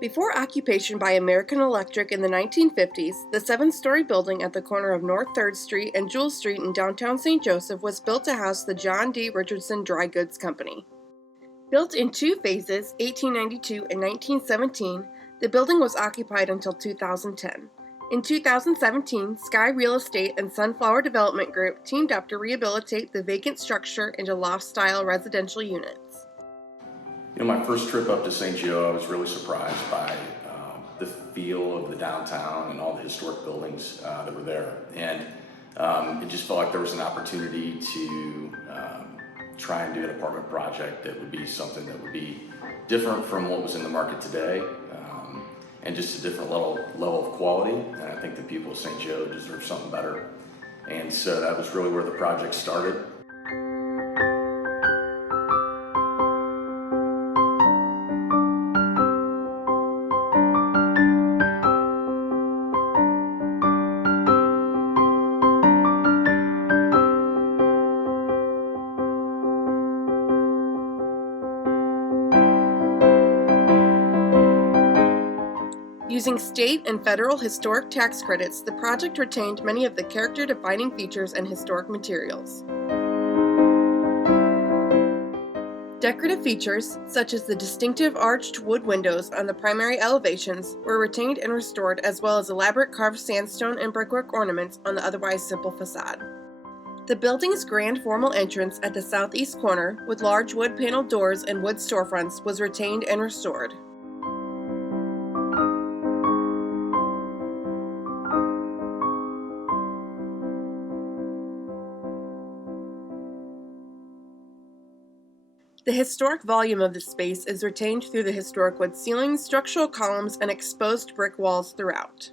Before occupation by American Electric in the 1950s, the 7-story building at the corner of North 3rd Street and Jewel Street in downtown St. Joseph was built to house the John D. Richardson Dry Goods Company. Built in two phases, 1892 and 1917, the building was occupied until 2010. In 2017, Sky Real Estate and Sunflower Development Group teamed up to rehabilitate the vacant structure into loft-style residential units. My first trip up to St. Joe, I was really surprised by the feel of the downtown and all the historic buildings that were there. And it just felt like there was an opportunity to try and do an apartment project that would be something that would be different from what was in the market today, and just a different level of quality. And I think the people of St. Joe deserve something better. And so that was really where the project started. Using state and federal historic tax credits, the project retained many of the character-defining features and historic materials. Decorative features, such as the distinctive arched wood windows on the primary elevations, were retained and restored, as well as elaborate carved sandstone and brickwork ornaments on the otherwise simple facade. The building's grand formal entrance at the southeast corner, with large wood-paneled doors and wood storefronts, was retained and restored. The historic volume of the space is retained through the historic wood ceilings, structural columns, and exposed brick walls throughout.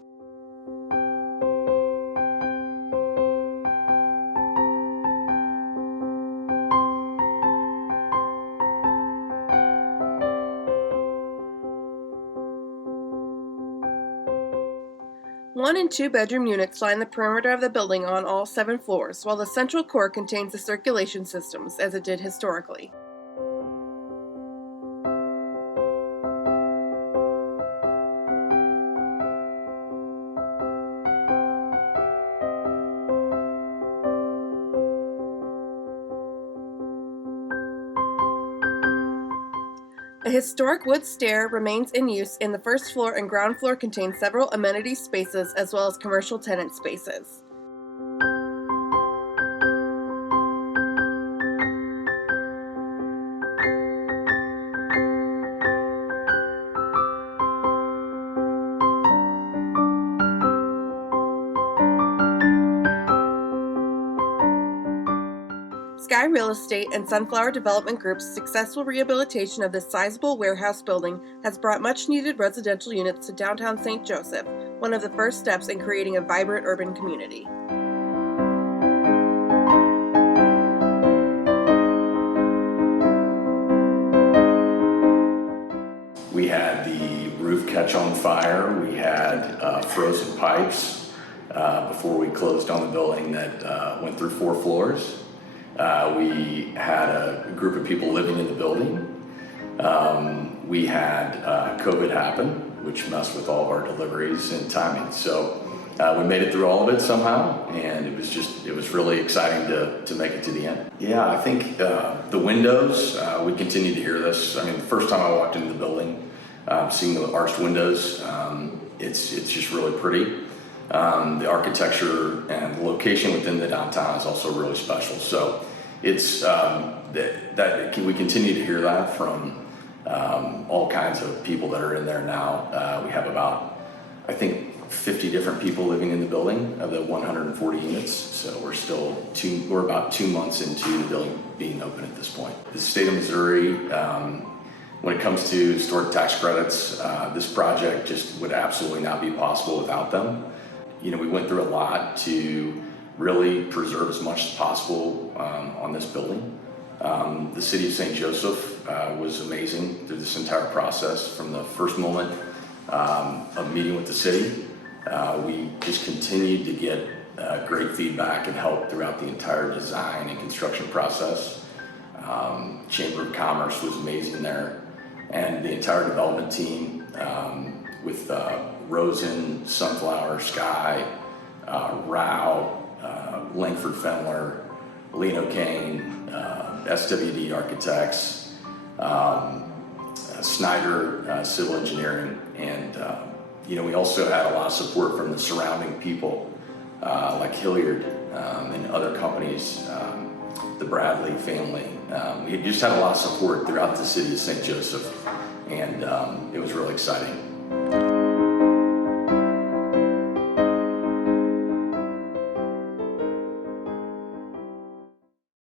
One- and two-bedroom units line the perimeter of the building on all 7 floors, while the central core contains the circulation systems, as it did historically. A historic wood stair remains in use in the first floor, and ground floor contains several amenity spaces as well as commercial tenant spaces. Sky Real Estate and Sunflower Development Group's successful rehabilitation of this sizable warehouse building has brought much-needed residential units to downtown St. Joseph, one of the first steps in creating a vibrant urban community. We had the roof catch on fire. We had frozen pipes before we closed on the building that went through 4 floors. We had a group of people living in the building. We had COVID happen, which messed with all of our deliveries and timing. So we made it through all of it somehow, and it was really exciting to make it to the end. Yeah, I think the windows, we continue to hear this. I mean, the first time I walked into the building, seeing the arched windows, it's just really pretty. The architecture and the location within the downtown is also really special. So it's we continue to hear that from all kinds of people that are in there now. We have about, I think, 50 different people living in the building of the 140 units. So we're about 2 months into the building being open at this point. The state of Missouri, when it comes to historic tax credits, this project just would absolutely not be possible without them. We went through a lot to really preserve as much as possible on this building. The city of St. Joseph was amazing through this entire process. From the first moment of meeting with the city, we just continued to get great feedback and help throughout the entire design and construction process. Chamber of Commerce was amazing there, and the entire development team with Rosen, Sunflower, Sky, Rao, Langford Fendler, Leno Kane, SWD Architects, Snyder Civil Engineering, and we also had a lot of support from the surrounding people, like Hilliard and other companies, the Bradley family. We just had a lot of support throughout the city of St. Joseph, and it was really exciting.